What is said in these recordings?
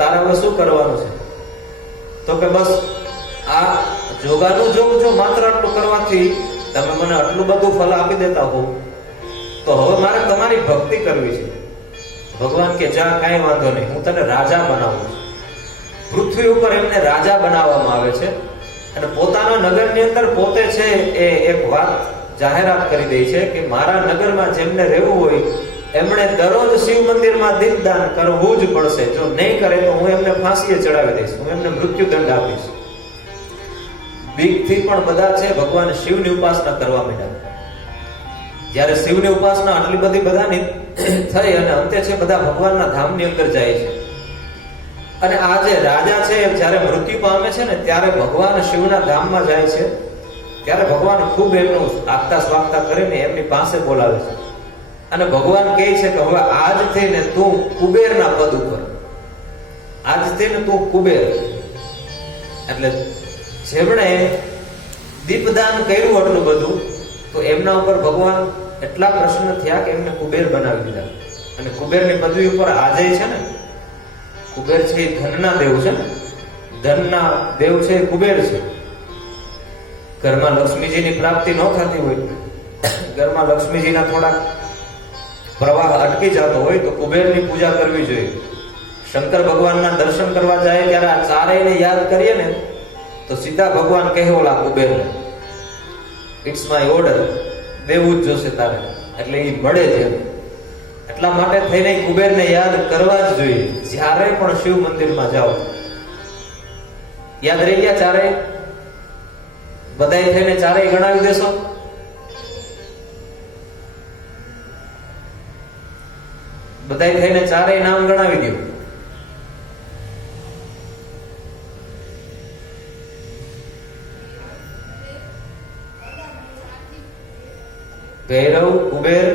તારે હવે શું કરવાનું છે? તો કે બસ આ જોગાનું જોગ જો માત્ર આટલું કરવાથી તમે મને આટલું બધું ફળ આપી દેતા હો, તો હવે મારે તમારી ભક્તિ કરવી છે. ભગવાન કે જા, કાંઈ વાંધો નહીં, હું તને રાજા બનાવું છું. પૃથ્વી ઉપર એમને રાજા બનાવવામાં આવે છે અને પોતાના નગરની અંદર પોતે છે એ એક વાત જાહેરાત કરી દે છે કે મારા નગરમાં જેમને રહેવું હોય એમણે દરરોજ શિવ મંદિરમાં દીપદાન કરવું જ પડશે. જો નહીં કરે તો હું એમને ફાંસીએ ચડાવી દઈશ, હું એમને મૃત્યુદંડ આપીશ. બીકથી પણ બધા છે ભગવાન શિવની ઉપાસના કરવા માંડ્યા. જ્યારે શિવની ઉપાસના આટલી બધી બધાની થઈ અને અંતે છે બધા ભગવાનના ધામની અંદર જાય છે. અને આ જે રાજા છે જ્યારે મૃત્યુ પામે છે ને ત્યારે ભગવાન શિવના ધામમાં જાય છે. ત્યારે ભગવાન ખૂબ એમનું આગતા સ્વાગતા કરીને એમની પાસે બોલાવે છે અને ભગવાન કહે છે કે હવે આજથી ને તું કુબેરના પદ ઉપર, આજથી ને તું કુબેર. એટલે જેમણે દીપદાન કર્યું આટલું બધું, તો એમના ઉપર ભગવાન એટલા પ્રસન્ન થયા કે એમને કુબેર બનાવી દીધા. અને કુબેરની પદવી ઉપર આજે છે ને, કુબેર છે એ ધનના દેવ છે ને, ધનના દેવ છે એ કુબેર છે. ઘરમાં લક્ષ્મીજીની પ્રાપ્તિ ન થતી હોય, ઘરમાં લક્ષ્મીજીના થોડા પ્રવાહ અટકી જતો હોય તો કુબેરની પૂજા કરવી જોઈએ. શંકર ભગવાનના દર્શન કરવા જાય ત્યારે આ ચારેયને યાદ કરીએ ને તો સીધા ભગવાન કહે ઓલા કુબેરને, ઇટ્સ માય ઓર્ડર, દેવું જ જોશે તારે, એટલે એ મળે છે. એટલા માટે થઈને કુબેરને યાદ કરવા જ જોઈએ જ્યારે પણ શિવ મંદિરમાં જાઓ. યાદ રહી ગયા ચારેય? બધાય થઈને ચારેય ગણાવી દેશો? બધાય થઈને ચારેય નામ ગણાવી દો. ભૈરવ, કુબેર,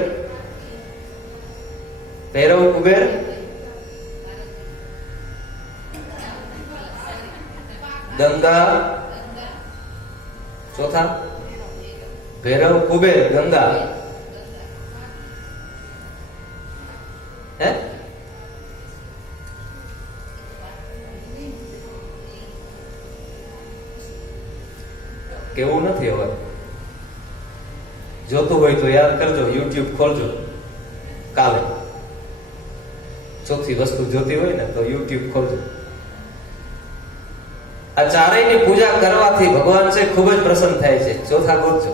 ભૈરવ, કુબેર, ગંગા, ચોથા ભૈરવ, કુબેર, ગંગા. હે કેવું નથી. હવે જોતું હોય તો યાદ કરજો, યુટ્યુબ ખોલજો. કાલે ચોથી વસ્તુ જોતી હોય ને તો યુટ્યુબ ખોલજો. આ ચારેયની પૂજા કરવાથી ભગવાન છે ખૂબ જ પ્રસન્ન થાય છે. ચોથા ગોતજો.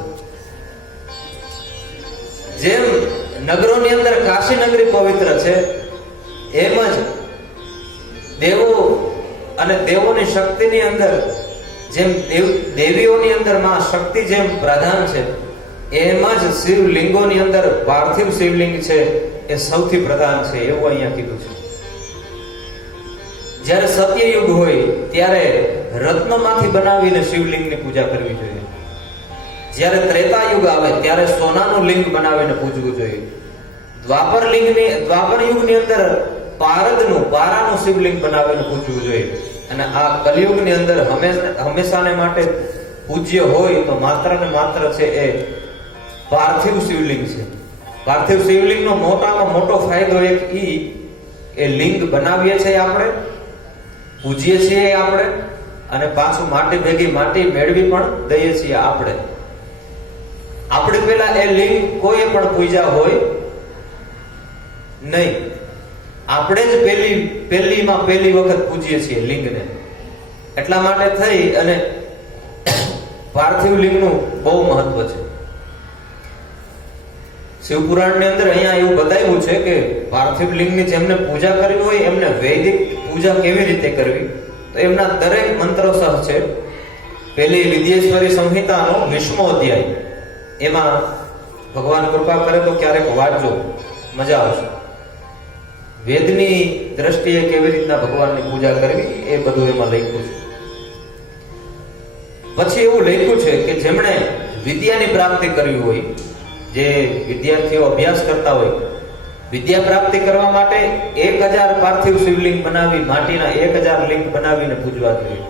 જેમ નગરોની અંદર કાશી નગરી પવિત્ર છે, એમ જ દેવો અને દેવોની શક્તિની અંદર જેમ દેવીઓની અંદર માં શક્તિ જેમ પ્રધાન છે, એમ જ શિવલિંગોની અંદર પાર્થિવ શિવલિંગ છે એ સૌથી પ્રધાન છે, એવું અહીંયા કીધું છે. જ્યારે સત્યયુગ હોય ત્યારે રત્નમાંથી બનાવીને શિવલિંગની પૂજા કરવી જોઈએ. જ્યારે ત્રેતા યુગ આવે ત્યારે સોનાનું લિંગ બનાવીને પૂજવું જોઈએ. દ્વાપર યુગની અંદર પારાનું શિવલિંગ બનાવીને પૂજવું જોઈએ. અને આ કલિયુગની અંદર હંમેશાને માટે પૂજ્ય હોય તો માત્ર ને માત્ર છે એ પાર્થિવ શિવલિંગ છે. પાર્થિવ શિવલિંગનો મોટામાં મોટો ફાયદો એક એ લિંગ બનાવીએ છીએ આપણે, પૂજીએ છીએ આપણે, અને પાછું માટી ભેગી માટી મેળવી પણ દઈએ છીએ આપણે. આપણે પેલા એ લિંગ કોઈ પણ પૂજા હોય નહીં, આપણે જ પહેલી વખત પૂજીએ છીએ લિંગને. એટલા માટે થઈ અને પાર્થિવ લિંગનું બહુ મહત્વ છે. શિવપુરાણની અંદર અહીંયા એવું બતાવ્યું છે કે પાર્થિવ લિંગની જેમને પૂજા કરવી હોય એમને વૈદિક પૂજા કેવી રીતે કરવી, તો એમના દરેક મંત્રો સહ છે. પહેલી વિદ્યેશ્વરી સંહિતાનો 20મો અધ્યાય, એમાં ભગવાન કૃપા કરે તો ક્યારેક વાંચજો, મજા આવશે. વેદની દ્રષ્ટિએ કેવી રીતના ભગવાનની પૂજા કરવી એ બધું એમાં લખ્યું છે. પછી એવું લખ્યું છે કે જેમણે વિદ્યાની પ્રાપ્તિ કરવી હોય, જે વિદ્યાર્થીઓ અભ્યાસ કરતા હોય, વિદ્યા પ્રાપ્તિ કરવા માટે 1000 પાર્થિવ શિવલિંગ બનાવી, માટીના 1000 લિંગ બનાવીને પૂજવા જોઈએ.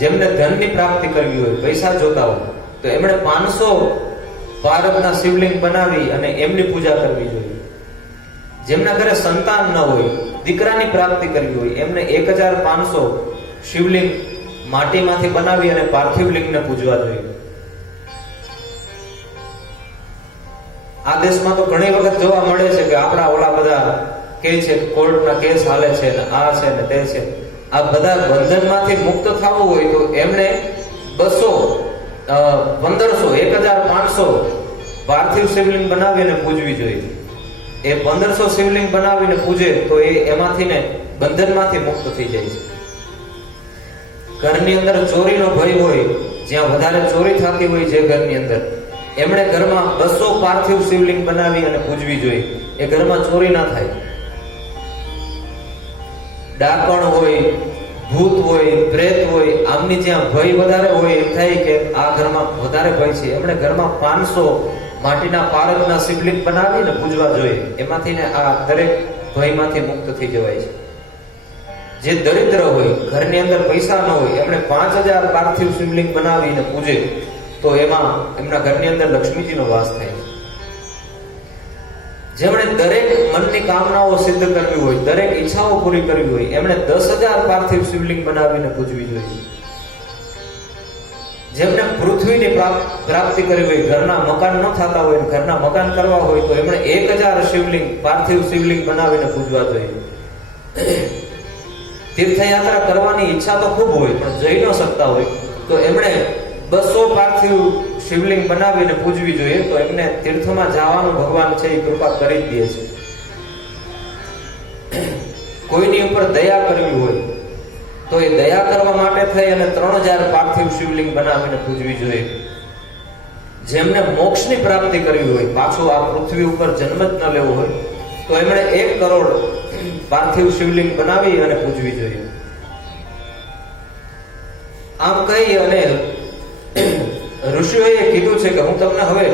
જેમને ધનની પ્રાપ્તિ કરવી હોય, પૈસા જોતા હોય, તો એમણે 500 ભારતના શિવલિંગ બનાવી અને એમની પૂજા કરવી જોઈએ. જેમના ઘરે સંતાન ન હોય દીકરાની પ્રાપ્તિ કરવી હોય એમને 1500 શિવલિંગ માટીમાંથી બનાવી અને પાર્થિવ લિંગને પૂજવા જોઈએ. આ દેશમાં તો ઘણી વખત જોવા મળે છે કે આપણા ઓલા બધા કે છે કોર્ટના કેસ હાલે છે ને આ છે ને તે છે. આ બધા બંધનમાંથી મુક્ત થવું હોય તો એમને 200 1500 1500 પાર્થિવ શિવલિંગ બનાવીને પૂજવી જોઈએ. એ 1500 શિવલિંગ બનાવીને પૂજે તો એમાંથી ને બંધનમાંથી મુક્ત થઈ જાય છે. ઘરની અંદર ચોરીનો ભય હોય, જ્યાં વધારે ચોરી થતી હોય જે ઘરની અંદર, એમણે ઘરમાં 200 પાર્થિવ શિવલિંગ બનાવી અને પૂજવી જોઈએ. એ ઘરમાં ચોરી ના થાય. ડાકણ હોય, ભૂત હોય, પ્રેત હોય, આમની જ્યાં ભય વધારે હોય એમ થાય કે આ ઘરમાં વધારે ભય છે, એમણે ઘરમાં 500 માટીના પારદના શિવલિંગ બનાવીને પૂજવા જોઈએ. એમાંથી ને આ દરેક ભયમાંથી મુક્ત થઈ જવાય છે. જે દરિદ્ર હોય, ઘરની અંદર પૈસા ન હોય, એમણે 5000 પાર્થિવ શિવલિંગ બનાવીને પૂજે તો એમાં એમના ઘરની અંદર લક્ષ્મીજીનો વાસ થાય છે. જેમણે દરેક મનની કામનાઓ સિદ્ધ કરવી હોય, દરેક ઈચ્છાઓ પૂરી કરવી હોય, એમણે 10000 પાર્થિવ શિવલિંગ બનાવીને પૂજવી જોઈએ. જેમને પૃથ્વીની પ્રાપ્તિ કરવી હોય, ઘરના મકાન ન થતા હોય, ઘરના મકાન કરવા હોય તો એમણે 1000 શિવલિંગ પાર્થિવ શિવલિંગ બનાવીને પૂજવા જોઈએ. તીર્થયાત્રા કરવાની ઈચ્છા તો ખૂબ હોય પણ જઈ ન શકતા હોય તો એમણે 200 પાર્થિવ શિવલિંગ બનાવીને પૂજવી જોઈએ. તો એમને તીર્થમાં જવાનું ભગવાન છે એ કૃપા કરી જ દે છે. કોઈની ઉપર દયા કરવી હોય તો એ દયા કરવા માટે થઈ અને 3000 પાર્થિવ શિવલિંગ બનાવીને પૂજવી જોઈએ. જેમને મોક્ષની પ્રાપ્તિ કરવી હોય, પાછું આ પૃથ્વી ઉપર જન્મ જ ન લેવો હોય તો એમણે 1 કરોડ પાર્થિવ શિવલિંગ બનાવી અને પૂજવી જોઈએ. આમ કહી અને ઋષિઓએ કીધું છે કે હું તમને હવે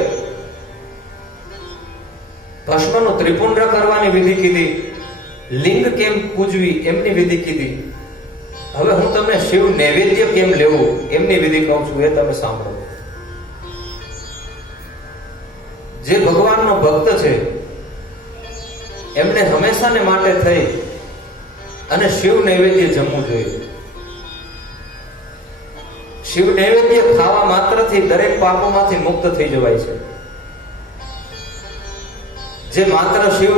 ભસ્મનું ત્રિપુંડ કરવાની વિધિ કીધી, લિંગ કેમ પૂજવી એમની વિધિ કીધી. હવે હું તમને શિવ નૈવેદ્ય કેમ લેવું એમની વિધિ કહું છું, એ તમે સાંભળો. જે ભગવાનનો ભક્ત છે એમને હંમેશાને માટે થઈ અને શિવ નૈવેદ્ય જમવું જોઈએ. શિવ નૈવેદ્ય ખાવા માત્રથી દરેક પાપોમાંથી મુક્ત થઈ જવાય છે. જે માત્ર શિવ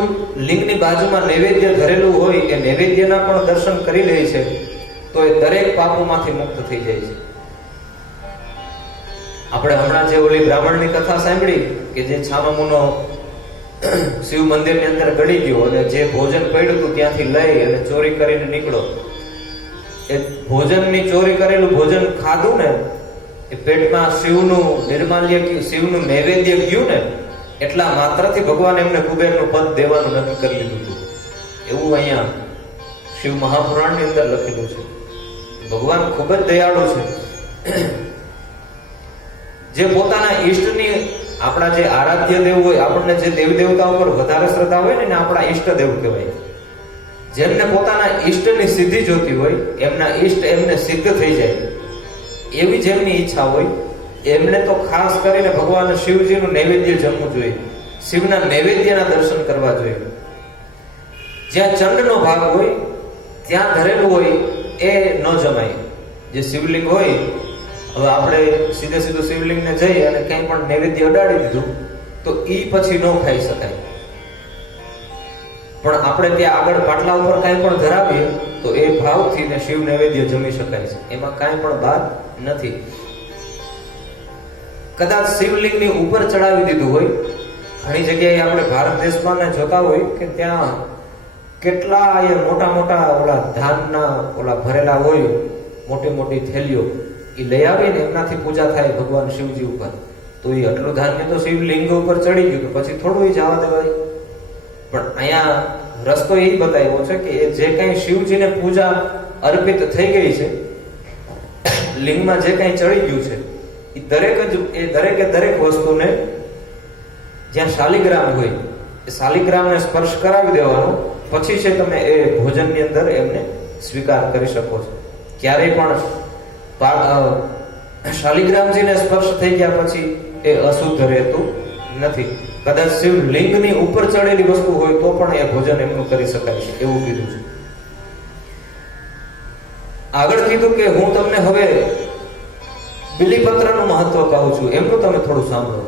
લિંગની બાજુમાં નૈવેદ્ય ધરેલું હોય એ નૈવેદ્યના પણ દર્શન કરી લે છે તો એ દરેક પાપોમાંથી મુક્ત થઈ જાય છે. આપણે હમણાં જે ઓલી બ્રાહ્મણની કથા સાંભળી કે જે છાનોમુનો શિવ મંદિરની અંદર ગળી ગયો અને જે ભોજન પડ્યું હતું ત્યાંથી લઈ અને ચોરી કરીને નીકળો. એ ભોજનની ચોરી કરેલું ભોજન ખાધું ને એ પેટમાં શિવનું નિર્માલ્ય, શિવનું નૈવેદ્ય ગયું ને એટલા માત્રથી ભગવાન એમને કુબેરનું પદ દેવાનું નક્કી કરી લીધું હતું. એવું અહીંયા શિવ મહાપુરાણની અંદર લખેલું છે. ભગવાન ખૂબ જ દયાળુ છે. જે પોતાના ઈષ્ટની, આપણા જે આરાધ્ય દેવ હોય, આપણને જે દેવ દેવતા ઉપર વધારે શ્રદ્ધા હોય ને આપણા ઈષ્ટ દેવ કહેવાય. જેમને પોતાના ઈષ્ટની સિદ્ધિ જોતી હોય, એમના ઈષ્ટ એમને સિદ્ધ થઈ જાય એવી જેમની ઈચ્છા હોય એમને તો ખાસ કરીને ભગવાન શિવજીનું નૈવેદ્ય જમવું જોઈએ. શિવના નૈવેદ્યના દર્શન કરવા જોઈએ. જ્યાં ચંડનો ભાગ હોય ત્યાં ધરેલું હોય એ ન જમાય. જે શિવલિંગ હોય, હવે આપણે સીધું શિવલિંગને જઈ અને કંઈ પણ નૈવેદ્ય અડાડી દીધું તો ઈ પછી ન ખાઈ શકાય. પણ આપણે ત્યાં આગળ પાટલા ઉપર કાંઈ પણ ધરાવીએ તો એ ભાવથી ને શિવ નૈવેદ્ય જમી શકાય છે. એમાં કાંઈ પણ બાદ નથી. કદાચ શિવલિંગની ઉપર ચડાવી દીધું હોય, ઘણી જગ્યાએ આપણે ભારત દેશમાં ને જોતા હોય કે ત્યાં કેટલા એ મોટા મોટા ઓલા ધાનના ઓલા ભરેલા હોય, મોટી મોટી થેલીઓ, એ લઈ આવીને એમનાથી પૂજા થાય ભગવાન શિવજી ઉપર. તો એ આટલું ધાન્ય તો શિવલિંગ ઉપર ચડી ગયું તો પછી થોડું એ જવા દેવાય. પણ અહીંયા રસ્તો એ બતાવ્યો છે કે એ જે કઈ શિવજીને પૂજા અર્પિત થઈ ગઈ છે, લિંગમાં જે કઈ ચડી ગયું છે, એ દરેકે દરેક વસ્તુને જ્યાં શાલિગ્રામ હોય એ શાલિગ્રામને સ્પર્શ કરાવી દેવાનો. પછી છે તમે એ ભોજનની અંદર એમને સ્વીકાર કરી શકો છો. ક્યારેય પણ શાલિગ્રામજીને સ્પર્શ થઈ ગયા પછી એ અશુદ્ધ રહેતું નથી. કદાચ શિવલિંગની ઉપર ચડેલી વસ્તુ હોય તો પણ એ ભોજન એમનું કરી શકાય છે, એવું કીધું છે. આગળ કીધું કે હું તમને હવે બિલીપત્રનું મહત્વ કહું છું, એમનું તમે થોડું સાંભળો.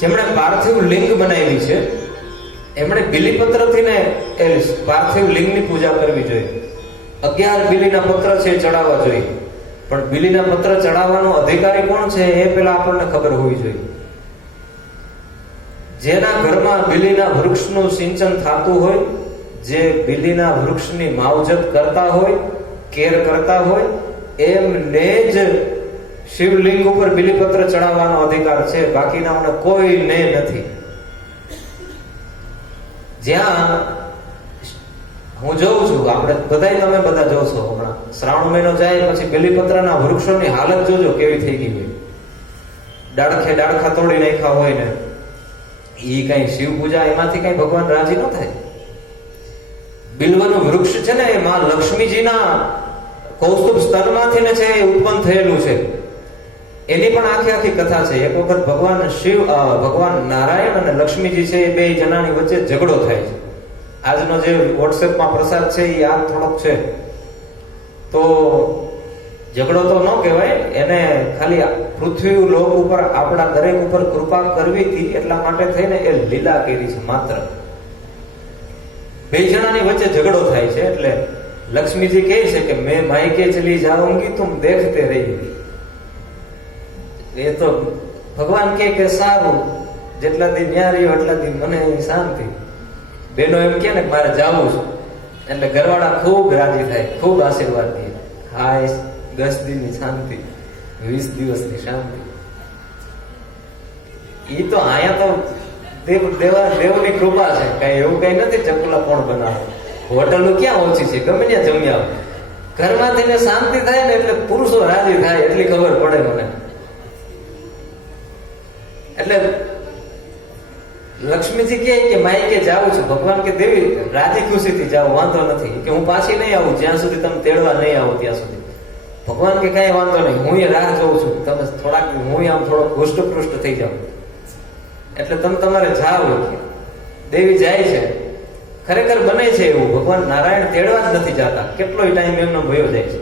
જેમણે પાર્થિવ લિંગ બનાવી છે એમણે બિલીપત્રથી ને એ પાર્થિવ લિંગની પૂજા કરવી જોઈએ. 11 બિલીના પત્ર છે ચડાવવા જોઈએ, પણ બિલીના પત્ર ચડાવવાનો અધિકારી કોણ છે એ પેલા આપણને ખબર હોવી જોઈએ. જેના ઘરમાં બિલીના વૃક્ષનું સિંચન થતું હોય, જે બિલીના વૃક્ષની માવજત કરતા હોય, કેર કરતા હોય, એમને જ શિવલિંગ ઉપર બિલીપત્ર ચડાવવાનો અધિકાર છે, બાકીનાઓને કોઈને નથી. જ્યાં હું જોઉં છું, આપણે બધાય તમે બધા જોશો, હમણાં શ્રાવણ મહિનો જાય પછી બિલીપત્રના વૃક્ષોની હાલત જોજો કેવી થઈ ગઈ હોય. ડાળખા તોડી નાખ્યા હોય ને એ કઈ શિવ પૂજા, એમાંથી કઈ ભગવાન રાજી ન થાય. બિલ્વનું વૃક્ષ છે ને એ માં લક્ષ્મીજીના કૌસ્તુભ સ્તનમાંથી ને છે એ ઉત્પન્ન થયેલું છે. એની પણ આખી કથા છે. એક વખત ભગવાન નારાયણ અને લક્ષ્મીજી છે એ બે જણાની વચ્ચે ઝઘડો થાય છે. આજનો જે વોટ્સએપમાં પ્રસાદ છે એ આ થોડોક છે, તો ઝઘડો તો ન કહેવાય એને, ખાલી પૃથ્વી લોક ઉપર આપણા દરેક ઉપર કૃપા કરવી હતી એટલા માટે થઈને એ લીલા કરી છે માત્ર. બે જણાની વચ્ચે ઝઘડો થાય છે એટલે લક્ષ્મીજી કહે છે કે મેં માયકે ચલી જાઉંગી તુમ દેખતે રહીગી. એ તો ભગવાન કે સારું, જેટલા દી ન્યારી એટલા દી મને શાંતિ. બેનો એમ કે ને મારે જાવું છે, એટલે ઘરવાળા ખૂબ રાજી થાય, ખૂબ આશીર્વાદ દે. હા, 10 દિનની શાંતિ, 20 દિવસની શાંતિ. એ તો અહીંયા તો દેવની કૃપા છે, કઈ એવું કઈ નથી ચકુલા કોણ બનાવે. હોટલો ક્યાં ઓછી છે, ગમે ત્યાં જમી આવે. ઘરમાંથી ને શાંતિ થાય ને એટલે પુરુષો રાજી થાય, એટલી ખબર પડે મને. એટલે લક્ષ્મીજી કે માયકે જાઉં છું, ભગવાન કે દેવી રાજી ખુશીથી જાઓ, વાંધો નથી, કે હું પાછી નહીં આવું જ્યાં સુધી તમે તેડવા નહીં આવો ત્યાં સુધી. ભગવાન કે કઈ વાંધો નહીં, હું એ રાહ જોઉં છું, તમે થોડાક હું આમ થોડોક હૃષ્ટપૃષ્ટ થઈ જાઉં, એટલે તમે તમારે જાઓ. દેવી જાય છે, ખરેખર બને છે એવું, ભગવાન નારાયણ તેડવા જ નથી જતા, કેટલોય ટાઈમ એમનો ભયો જાય છે.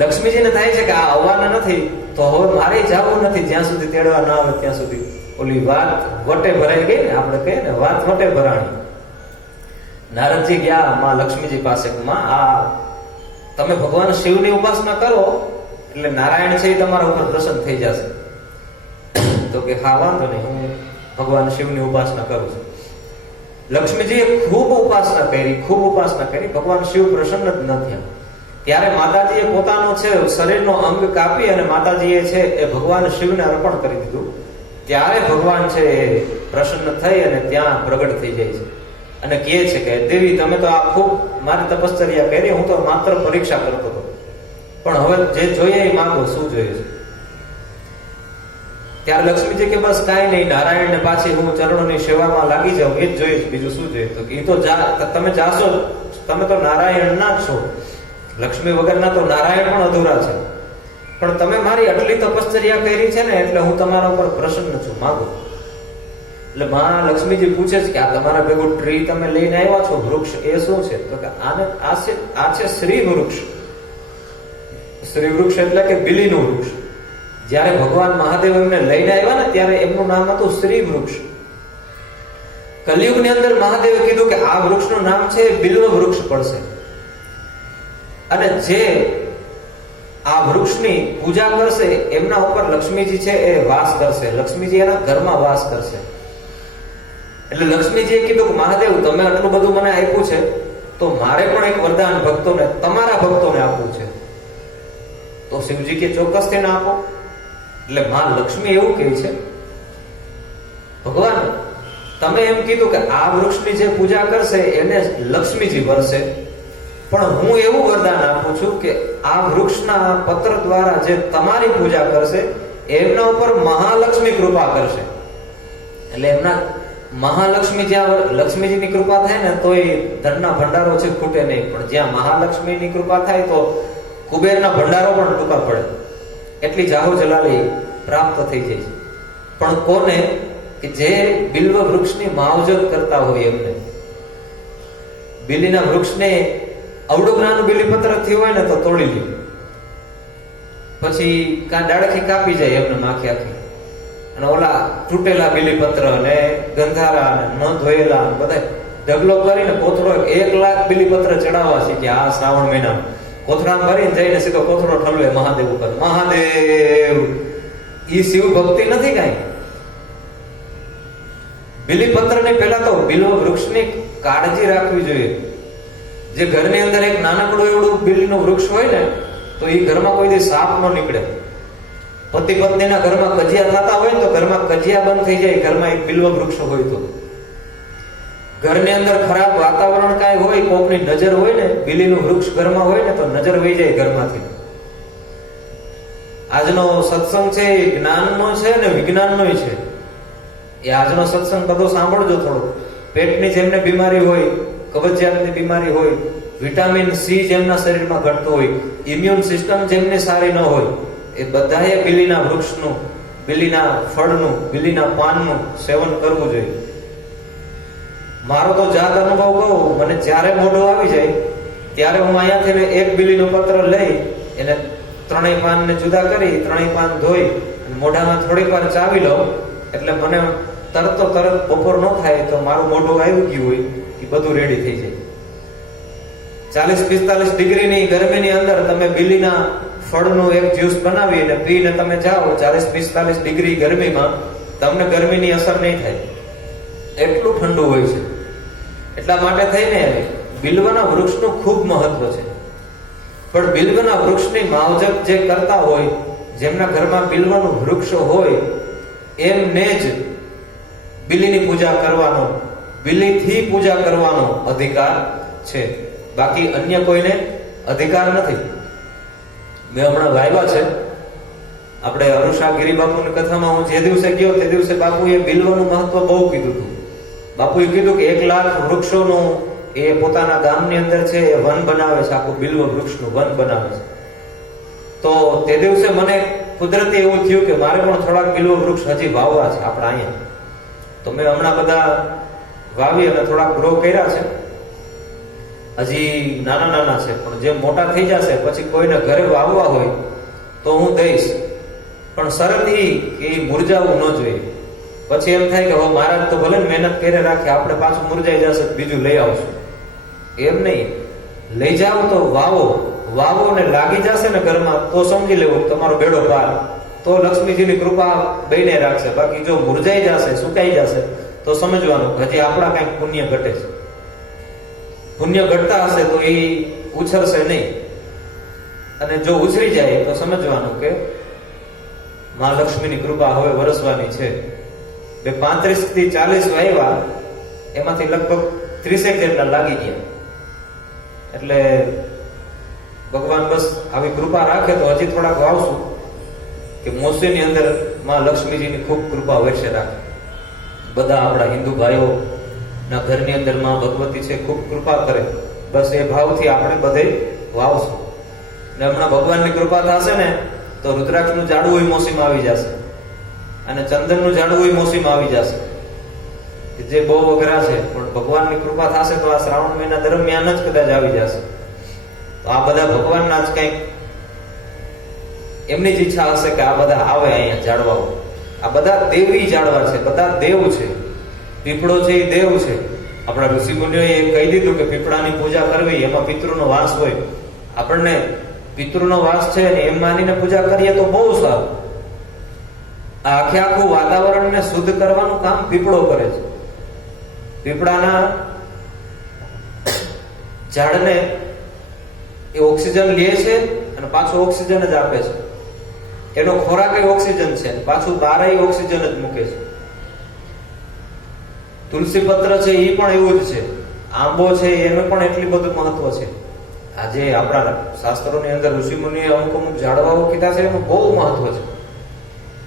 લક્ષ્મીજીને થાય છે કે આ આવવાના નથી, તો હવે મારે જવું નથી જ્યાં સુધી તેડવા ના આવે ત્યાં સુધી. ઓલી વાત વટે ભરાઈ ગઈ ને, આપણે કહીએ ને વાત વટે ભરાણી. નારદજી ગયા માં લક્ષ્મીજી પાસે, માં આ તમે ભગવાન શિવની ઉપાસના કરો એટલે નારાયણ છે એ તમારા ઉપર પ્રસન્ન થઈ જશે. તો કે હા વાંધો નહીં, હું ભગવાન શિવની ઉપાસના કરું છું. લક્ષ્મીજીએ ખૂબ ઉપાસના કરી, ભગવાન શિવ પ્રસન્ન જ ન થયા. ત્યારે માતાજીએ પોતાનો છે શરીરનો અંગ કાપી અને માતાજીએ છે એ ભગવાન શિવને અર્પણ કરી દીધું. ત્યારે ભગવાન છે એ પ્રસન્ન થઈ અને ત્યાં પ્રગટ થઈ જાય છે અને કહે છે કે દેવી તમે તો આ ખૂબ મારી તપશ્ચર્યા કરી, હું તો માત્ર પરીક્ષા કરતો હતો, પણ હવે જે જોઈએ એ માંગો, શું જોઈએ છે? ત્યારે લક્ષ્મીજી કે બસ કાંઈ નહીં, નારાયણને પાછી હું ચરણોની સેવામાં લાગી જાઉં, એ જ જોઈએ, બીજું શું જોઈએ? તો એ તો તમે જાશો, તમે તો નારાયણના જ છો, લક્ષ્મી વગરના તો નારાયણ પણ અધૂરા છે, પણ તમે મારી આટલી તપશ્ચર્યા કરી છે ને એટલે હું તમારા ઉપર પ્રસન્ન છું, માંગો. એટલે માં લક્ષ્મીજી પૂછે છે કે આ તમારા ભેગું ટ્રી તમે લઈને આવ્યા છો, વૃક્ષ, એ શું છે? તો કે આ છે શ્રી વૃક્ષ. શ્રી વૃક્ષ એટલે કે બિલીનું વૃક્ષ. જ્યારે ભગવાન મહાદેવ એમને લઈને આવ્યા ને ત્યારે એમનું નામ હતું શ્રી વૃક્ષ. કલિયુગની અંદર મહાદેવે કીધું કે આ વૃક્ષનું નામ છે બિલ્વ વૃક્ષ પડશે, અને જે આ વૃક્ષની પૂજા કરશે એમના ઉપર લક્ષ્મીજી છે એ વાસ કરશે, લક્ષ્મીજી એના ઘરમાં વાસ કરશે. એટલે લક્ષ્મીજીએ કીધું કે મહાદેવ તમે આટલું બધું મને આપ્યું છે, તો મારે પણ એક વરદાન ભક્તોને, તમારા ભક્તોને આપવું છે. તો શિવજી કે ચોક્કસ તેને આપો. એટલે માં લક્ષ્મી એવું કહે છે, ભગવાન તમે એમ કીધું કે આ વૃક્ષની જે પૂજા કરશે એને લક્ષ્મીજી વરસે, પણ હું એવું વરદાન આપું છું કે આ વૃક્ષના પત્ર દ્વારા જે તમારી પૂજા કરશે એમના ઉપર મહાલક્ષ્મી કૃપા કરશે. એટલે એમના મહાલક્ષ્મી, જ્યાં લક્ષ્મીજીની કૃપા થાય ને તો એ ધનના ભંડારો છે ખૂટે નહીં, પણ જ્યાં મહાલક્ષ્મીની કૃપા થાય તો કુબેરના ભંડારો પણ ટૂંકા પડે, એટલી જાહો જલાલી પ્રાપ્ત થઈ જાય છે. પણ કોને? કે જે બિલ્વ વૃક્ષની માવજત કરતા હોય એમને. બિલીના વૃક્ષને અવડું નાનું બિલીપત્ર થયું હોય ને તો તોડી લે, પછી ડાળખી કાપી જાય એમને આખી આખી, અને ઓલા તૂટેલા બિલીપત્ર ને ગંધારા ન ધોયેલા બધા ઢગલો કરીને કોથળો 1 લાખ બિલીપત્ર ચડાવવા છે કે આ શ્રાવણ મહિનામાં કોથળામાં ભરીને જઈને સીધો કોથળો ઠલવે મહાદેવ ઉપર. મહાદેવ ઈ શિવ ભક્તિ નથી કાંઈ. બિલીપત્ર ને પેલા તો બિલ્વ વૃક્ષની કાળજી રાખવી જોઈએ. જે ઘરની અંદર એક નાનકડું એવડું બિલીનું વૃક્ષ હોય ને તો એ ઘરમાં કોઈ દી સાપ ન નીકળે. પતિ પત્નીના ઘરમાં કજિયા થતા હોય ને તો ઘરમાં કજિયા બંધ થઈ જાય, ઘરમાં એક બિલ્વ વૃક્ષ હોય તો. ઘરની અંદર ખરાબ વાતાવરણ કાંઈ હોય, કોકની નજર હોય ને, બિલીનું વૃક્ષ ઘરમાં હોય ને તો નજર વહી જાય ઘરમાંથી. આજનો સત્સંગ છે એ જ્ઞાનનો છે ને વિજ્ઞાનનો છે. એ આજનો સત્સંગ બધો સાંભળજો થોડો. પેટની જેમને બીમારી હોય, કબજિયાતની બીમારી હોય, વિટામિન સી જેમના શરીરમાં ઘટતું હોય, ઇમ્યુન સિસ્ટમ જેમની સારી ન હોય, એ બધાએ બિલીના વૃક્ષનું, બિલીના ફળનું, બિલીના પાનનું સેવન કરવું જોઈએ. મારો તો જાત અનુભવ કહું, મને જ્યારે મોઢું આવી જાય ત્યારે હું અહીંયાથી એક બિલીનું પત્ર લઈ એને 3 પાનને જુદા કરી 3 પાન ધોઈ મોઢામાં થોડીક વાર ચાવી લઉં એટલે મને તરત બપોર ન થાય તો મારું મોઢું આવી ગયું હોય એ બધું રેડી થઈ જાય. 40-45 ડિગ્રીની ગરમીની અંદર તમે બિલીના ફળનું એક જ્યુસ બનાવીને પીને તમે જાઓ, 40-45 ડિગ્રી ગરમીમાં તમને ગરમીની અસર નહીં થાય, એટલું ઠંડુ હોય છે. એટલા માટે થઈને બિલ્વના વૃક્ષનું ખૂબ મહત્વ છે. પણ બિલ્વના વૃક્ષની માવજત જે કરતા હોય, જેમના ઘરમાં બિલ્વનું વૃક્ષ હોય એમને જ બિલીની પૂજા કરવાનો, બિલીથી પૂજા કરવાનો અધિકાર છે. બાકી અન્ય કોઈને અધિકાર નથી. મેં હમણાં વાવ્યા છે આપણે અરુષા ગિરી બાપુની કથામાં, હું જે દિવસે ગયો તે દિવસે બાપુએ બિલ્વનું મહત્વ બહુ કીધું હતું. બાપુએ કીધું કે 1 લાખ વૃક્ષોનું એ પોતાના ગામની અંદર છે એ વન બનાવે છે, આખું બિલ્વ વૃક્ષનું વન બનાવે છે. તો તે દિવસે મને કુદરતી એવું થયું કે મારે પણ થોડાક બિલ્વ વૃક્ષ હજી વાવવા છે આપણા અહીંયા. તો મેં હમણાં બધા વાવી અને થોડાક ગ્રો કર્યા છે. હજી નાના છે, પણ જે મોટા થઈ જશે પછી કોઈને ઘરે વાવવા હોય તો હું દઈશ. પણ શરત એ મુરઝાવું ન જોઈએ. પછી એમ થાય કે હવે મહારાજ તો ભલે મહેનત કરી રાખે, આપણે પાછું મુરઝાઈ જશે બીજું લઈ આવશું. એમ નહીં, લઈ જાવ તો વાવો ને લાગી જશે ને ઘરમાં તો સમજી લેવું તમારો બેડો પાર, તો લક્ષ્મીજીની કૃપા બઈને રાખશે. બાકી જો મુરઝાઈ જશે, સુકાઈ જશે તો સમજવાનું હજી આપણા કઈક પુણ્ય ઘટે છે. પુણ્ય ઘટતા હશે તો એ ઉછળશે નહીં, અને જો ઉછળી જાય તો સમજવાનું કે મા લક્ષ્મીની કૃપા હવે વરસવાની છે. 35 થી 40 વાવ્યા, એમાંથી લગભગ 30 જેટલા લાગી ગયા. એટલે ભગવાન બસ આવી કૃપા રાખે તો હજી થોડાક વાવશું કે મોસીની અંદર માં લક્ષ્મીજીની ખૂબ કૃપા વરસે રાખે. બધા આપણા હિન્દુ ભાઈઓ ના ઘરની અંદર માં ભગવતી છે, ખૂબ કૃપા કરે. બસ એ ભાવથી આપણે બધે વાવશું. ને હમણાં ભગવાનની કૃપા થશે ને તો રુદ્રાક્ષનું ઝાડવું મોસીમાં આવી જશે, અને ચંદનનું ઝાડવું મોસીમાં આવી જશે, જે બહુ અઘરા છે. પણ ભગવાનની કૃપા થશે તો આ શ્રાવણ મહિના દરમિયાન જ કદાચ આવી જશે. તો આ બધા ભગવાનના જ કંઈક એમની જ ઈચ્છા હશે કે આ બધા આવે અહીંયા ઝાડવાઓ. આ બધા દેવી ઝાડવા છે, બધા દેવ છે. પીપળો છે એ દેવ છે. આપણા ઋષિ મુનિઓએ કહી દીધું કે પીપળાની પૂજા કરવી, એમાં પિતૃનો વાસ હોય. આપણને પિતૃનો વાસ છે ને એમ માનીને પૂજા કરીએ તો બહુ સારું. આ આખું વાતાવરણને શુદ્ધ કરવાનું કામ પીપળો કરે છે. પીપળાના ઝાડને એ ઓક્સિજન લે છે અને પાછું ઓક્સિજન જ આપે છે. એનો ખોરાક ઓક્સિજન છે, પાછું બારાય ઓક્સિજન જ મૂકે છે. તુલસી પત્ર છે એ પણ એવું જ છે. આંબો છે એનું પણ એટલું બધું મહત્વ છે. આજે આપણા શાસ્ત્રોની અંદર ઋષિમુનિએ અમુક ઝાડવાઓ કીધા છે, એનું બહુ મહત્વ છે.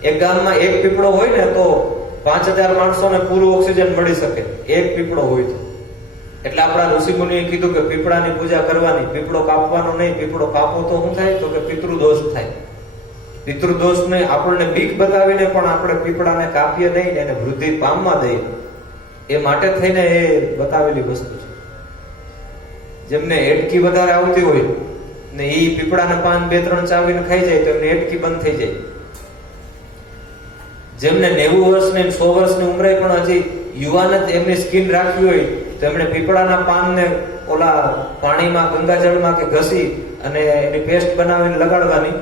એક ગામમાં એક પીપળો હોય ને તો 5000 માણસોને પૂરું ઓક્સિજન મળી શકે, એક પીપળો હોય તો. એટલે આપણા ઋષિમુનિએ કીધું કે પીપળાની પૂજા કરવાની, પીપળો કાપવાનો નહીં. પીપળો કાપો તો શું થાય? તો કે પિતૃદોષ થાય. પિતૃદોષને આપણને બીક બતાવીને પણ આપણે પીપળાને કાપીએ નહીં ને એને વૃદ્ધિ પામવા દઈએ, એ માટે થઈને એ બતાવેલી વસ્તુ છે. જેમને એટકી વધારે આવતી હોય ને એ પીપળાના પાન 2-3 ચાવીને ખાઈ જાય તો એમને એટકી બંધ થઈ જાય. જેમને 90 વર્ષની 100 વર્ષની ઉંમરે પણ હજી યુવાન જ એમની સ્કિન રાખવી હોય તો એમણે પીપળાના પાનને ઓલા પાણીમાં ગંગાજળમાં કે ઘસી અને એની પેસ્ટ બનાવીને લગાડવાની,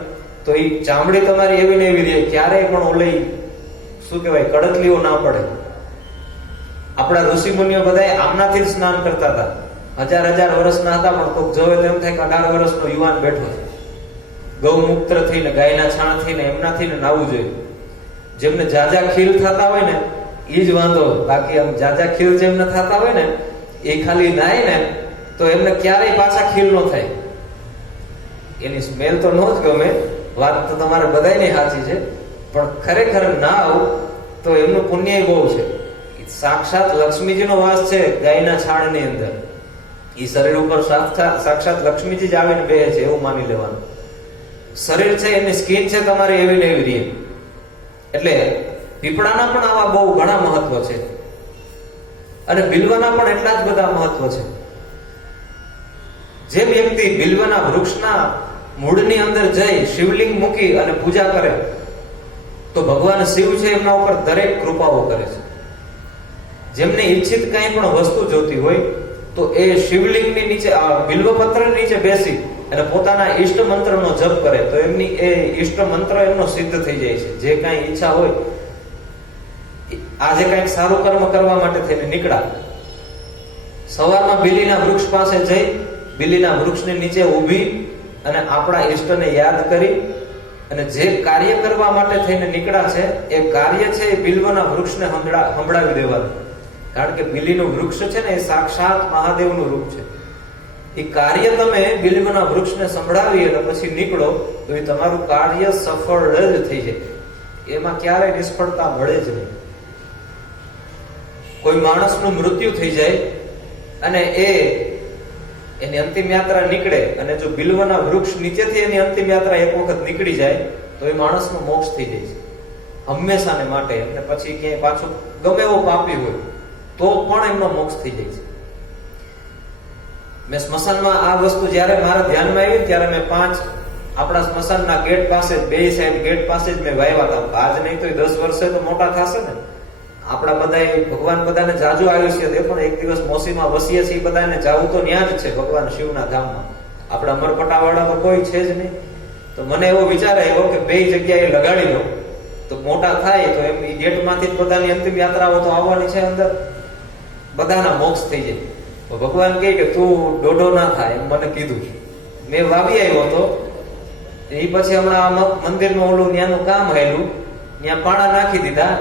તો એ ચામડી તમારી એવી ને એવી રહે, ક્યારેય પણ ઓલી શું કહેવાય કડકલીઓ ના પડે. આપણા ઋષિ મુનિઓ બધા આમનાથી જ સ્નાન કરતા હતા. 1000 વર્ષના હતા પણ કોઈક જોવે તો એમ થાય કે 18 વર્ષનો યુવાન બેઠો છે. ગૌમૂત્ર થઈને, ગાયના છાણ થઈને એમનાથી ને નાવું જોઈએ. જેમને જાજા ખીલ થતા હોય ને એ જ વાંધો, બાકી આમ જાજા ખીલ જેમને થતા હોય ને એ ખાલી નાય ને તો એમને ક્યારેય પાછા ખીલ ન થાય. એની સ્મેલ તો ન જ ગમે, વાત તો તમારે બધાયની સાચી છે, પણ ખરેખર નાવ તો એમનું પુણ્ય બહુ છે. સાક્ષાત લક્ષ્મીજીનો વાસ છે ગાયના છાણની અંદર. એ શરીર ઉપર સાક્ષાત લક્ષ્મીજી જ આવીને બેહે છે એવું માની લેવાનું. શરીર છે એની સ્કિન છે તમારે એવી ને એવી રહે. એટલે પીપળાના પણ આવા બહુ ઘણા મહત્વ છે અને બિલ્વના પણ એટલા જ બધા મહત્વ છે. જે વ્યક્તિ બિલ્વના વૃક્ષના મૂળની અંદર જઈ શિવલિંગ મૂકી અને પૂજા કરે તો ભગવાન શિવ છે એમના ઉપર દરેક કૃપાઓ કરે છે. જેમને ઈચ્છિત કંઈ પણ વસ્તુ જોતી હોય તો એ શિવલિંગની નીચે બિલ્વપત્રની નીચે બેસી અને પોતાના ઈષ્ટ મંત્રનો જપ કરે તો એમની એ ઈષ્ટ મંત્ર એમનો સિદ્ધ થઈ જાય છે. જે કાંઈ ઈચ્છા હોય, આજે કંઈક સારું કર્મ કરવા માટે થઈને નીકળ્યા, સવારમાં બિલીના વૃક્ષ પાસે જઈ બિલીના વૃક્ષની નીચે ઊભી અને આપણા ઈષ્ટને યાદ કરી અને જે કાર્ય કરવા માટે થઈને નીકળ્યા છે એ કાર્ય છે એ બિલ્વના વૃક્ષને સંભળાવી દેવાનું. કારણ કે બિલીનું વૃક્ષ છે ને એ સાક્ષાત મહાદેવનું રૂપ છે. એ કાર્ય તમે બિલ્વના વૃક્ષને સંભળાવી અને પછી નીકળો તો એ તમારું કાર્ય સફળ જ થઈ જાય. એમાં ક્યારેય નિષ્ફળતા મળે જ નહીં. કોઈ માણસનું મૃત્યુ થઈ જાય અને એની અંતિમ યાત્રા નીકળે અને જો બિલ્વના વૃક્ષ નીચેથી એની અંતિમ યાત્રા એક વખત નીકળી જાય તો એ માણસનો મોક્ષ થઈ જાય છે હંમેશાને માટે. અને પછી ક્યાંય પાછું ગમે એવો પાપી હોય તો પણ એમનો મોક્ષ થઈ જાય છે. મેં સ્મશાનમાં આ વસ્તુ જ્યારે મારા ધ્યાનમાં આવી ત્યારે મેં 5 આપણા સ્મશાનના ગેટ પાસે બે સાઈડ ગેટ પાસે જ મેં વાવ્યા હતા. આજ નહીં તો 10 વર્ષે તો મોટા થશે ને. આપણા બધા ભગવાન બધાને જાજુ આયુષ્ય દે પણ એક દિવસ મોસીમાં વસીએ છીએ બધાને જાવું તો ન્યા જ છે ભગવાન શિવના ધામમાં. આપણા અમરપટાવાળા તો કોઈ છે જ નહીં. તો મને એવો વિચાર આવ્યો કે બે જગ્યાએ લગાડી લો તો મોટા થાય તો એમ ગેટમાંથી જ બધાની અંતિમ યાત્રાઓ તો આવવાની છે અંદર, બધાના મોક્ષ થઈ જાય. તો ભગવાન કહે કે તું ડોડો ના થાય એમ મને કીધું. મેં વાવી આવ્યો હતો એ પછી હમણાં મંદિરનું ઓલું ત્યાંનું કામ આવેલું, ત્યાં પાણા નાખી દીધા.